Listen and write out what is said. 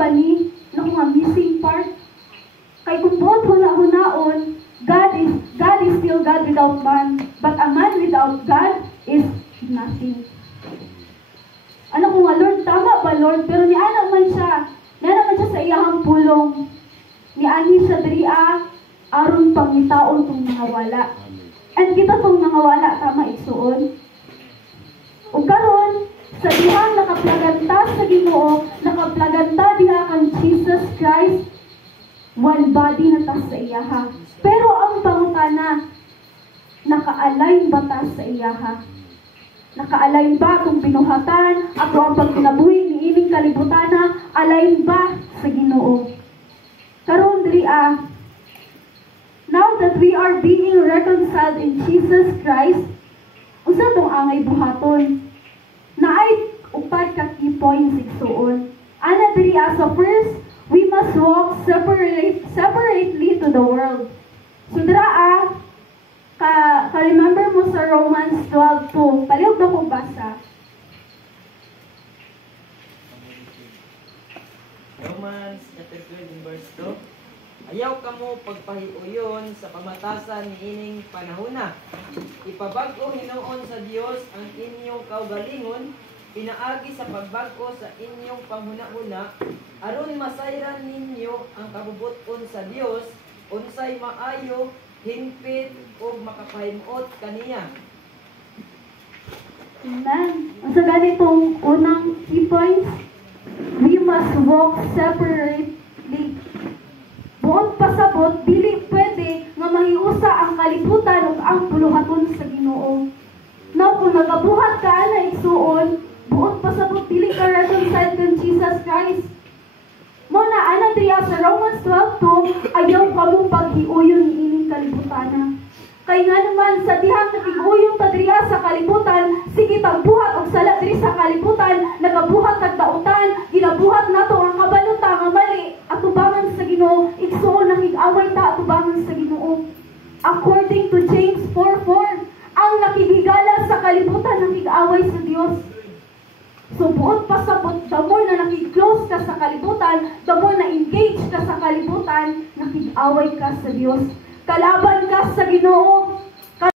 ba ni na kung ang missing part? Kay kung buot huna-hunaon, God is still God without man. But a man without God is nothing. Ano ko nga, Lord, tama ba, Lord? Pero niana man siya sa iyahang pulong. Niani siya diriya, aron pangitaon tong nangawala. And kita tong nangawala, tama igsuon. O karon, sa dihang nakaplaganta sa Ginoo, nakaplaganta diha kang Jesus Christ, one body na ta sa iyaha. Pero ang pangutana, naka-align ba ta sa iyaha? Naka-align ba itong binuhatan at ang pagkinabuhi ni ining kalibutana? Align ba sa Ginoo? Karon diri now that we are being reconciled in Jesus Christ, usa tong angay buhaton. Naay upat ka key points igsuon. Ana diri so first, we must walk separately to the world. So dira ka-remember mo sa Romans 12:2. Palihog na kong basa. Romans chapter 12 verse 2. Ayaw kamo pagpahiuyon sa pamatasan niining panahona. Ipabag-o hinuon sa Dios ang inyong kaugalingon, pinaagi sa pagbag-o sa inyong panghuna-huna, aron masayran ninyo ang kabubuton sa Dios, unsay maayo, hingpit o makapahimot kaniya. Amen. So ganitong unang key points, we must walk separately. Buong pasabot, dili pwede nga mahiusa ang kalibutan ug ang puluhaton sa Ginoo. Now, kung nagabuhat ka na igsuon, buong pasabot, dili ka reconciled kang Jesus Christ. Muna, ana diya sa Romans 12:2, ayaw ka mong paghiuyon ni ining kalibutana. Kay nga naman, sa dihang nakiguyong ta diya sa kalibutan, sige tagbuhat og sala diri sa kalibutan, nagabuhat kag dautan, ginabuhat nato ang kabaluta nga mali, atubangan sa Ginoo, igsuon nakig-away ta atubangan sa Ginoo. According to James 4:4, ang nakigigala sa kalibutan nakig-away sa Dios. So buot pasabot, the more na nakig-close ka sa kalibutan, the more na engage ka sa kalibutan, nakig-away ka sa Dios. Kalaban ka sa Ginoo,